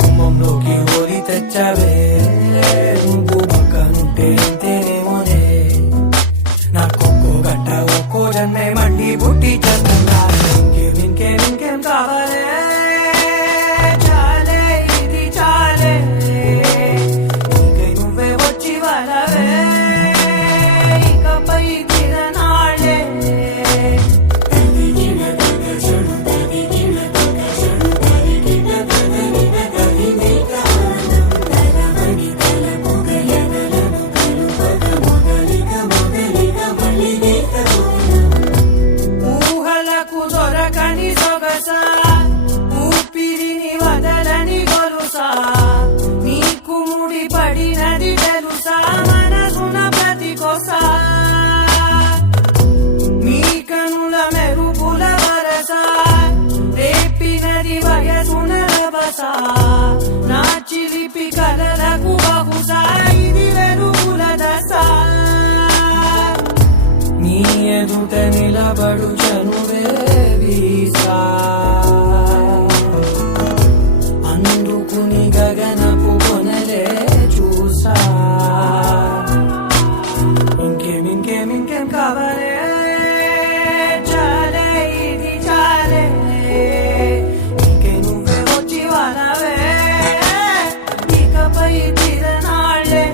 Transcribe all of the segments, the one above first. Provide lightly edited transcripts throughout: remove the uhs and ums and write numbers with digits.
గుమ్మంలోకి హోలీ తెచ్చావే నువ్వు పక్కనుంటే అంతేనేమోనే నాకొక్కో గంట ఒక్కో జన్మే మళ్ళీ పుట్టి చెప్తున్నా ఇంకేం కావాలే చాలే ఇది చాలే ఇంకై నువ్వే వచ్చి వాలవే ఇకపై తిరనాళ్ళే ఊపిరిని వదలని గొలుసా నీకు ముడి పడినది తెలుసా మనసున ప్రతి కొసా నీ కనుల మెరుపుల వరస రేపినది వయసున రభస నా చిలిపి కలలకు బహుశా ఇది వెలుగుల దశ నీ ఎదుట నిలబడు చనువే వీసా అందుకుని గగనపు కొనలే చూసా ఇంకేం కావాలే చాలే ఇది చాలే ఇంకే నువ్వే వచ్చి వానవే ఇకపై తిరనాళ్ళే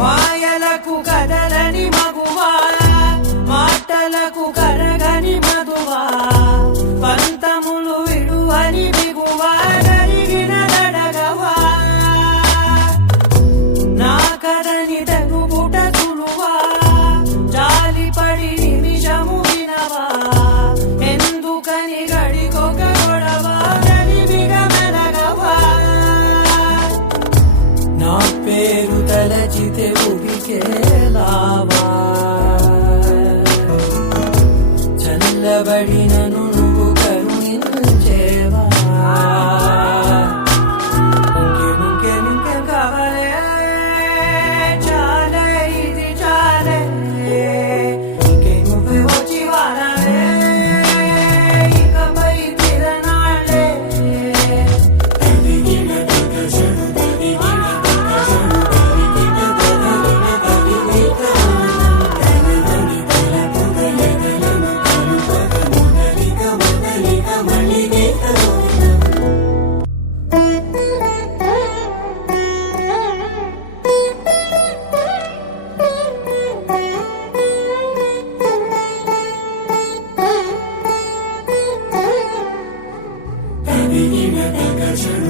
మాయలకు కదలని మగువా మాటలకు కరగని మధువా పంతములు విడువని బిగువా కరిగిన దడగవా నా కదని తెగుబుట తులువా జాలిపడి నిమిషము వినవా ఎందుకని గడికొక గొడవ కలిమిగా మెలగవా నా పేరు తలచితే ఉడికేలావా చల్లబడినను నువ్వు కరుణించేవా ఇంకేం కావాలే చాలే ఇది చాలే ఇంకే నువ్వే వచ్చి వారాలే ఇకపై తిరనాళ్ళే Divina,